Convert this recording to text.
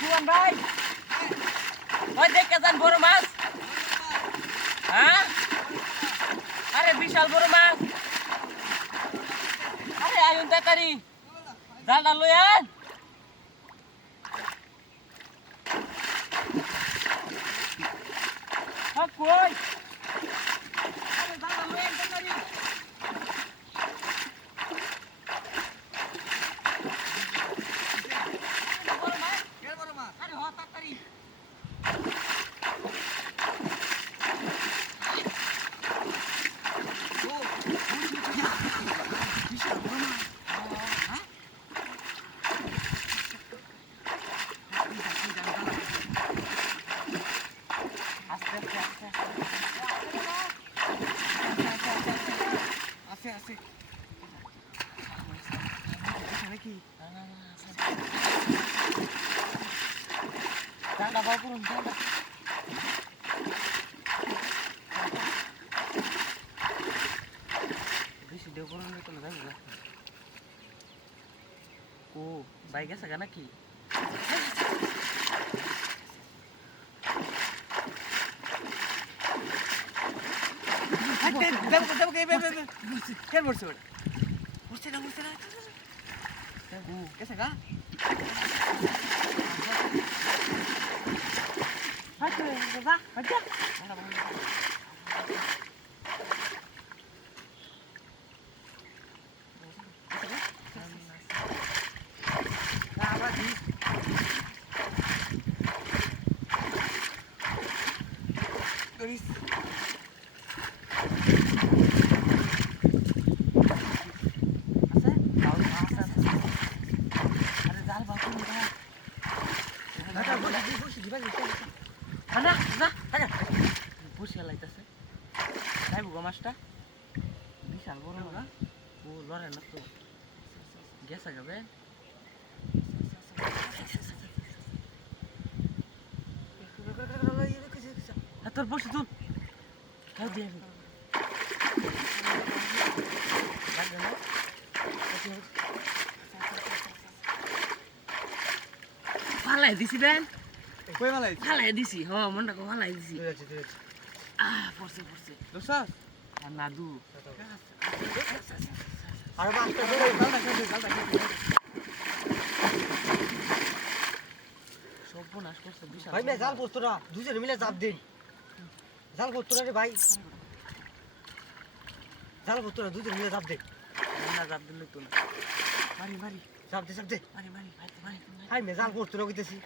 সুমন ভাই ওই দেখে যান বড় মাছ। হ্যাঁ আরে বিশাল বড় মাছ। আরে আয়ুন তাড়াতাড়ি জালটা লই আন। কই আরে জালটা লই আন তাড়াতাড়ি। বড় মাছ এর বড় মাছ। আরে হ তাড়াতাড়ি। আছে নাকি জালটা বাবু করুন জালটা। বেশি দেও করুন তো না যাবো না। ও বাইক আছে গা নাকি? মাছটা বিশাল বড় না ও লড়ে না তো গেছে যাবে তোর বসে তুল খাই দিয়ে ফালাই দিছি বেন ফালাই দিছি হ মনটা ফালাই দিছি পড়ছে পড়ছে না দু সর্বনাশ করছে বিশাল ভাই মে জাল করতো না দুজনে মিলে চাপ দিন জাল করতো না রে ভাই জাল করতো না দুজনে মিলে চাপ দে না জাপ দিলে তো না মারি মারি চাপ দে মারি মারি মারি ভাই মে জাল করতো না কইতেছি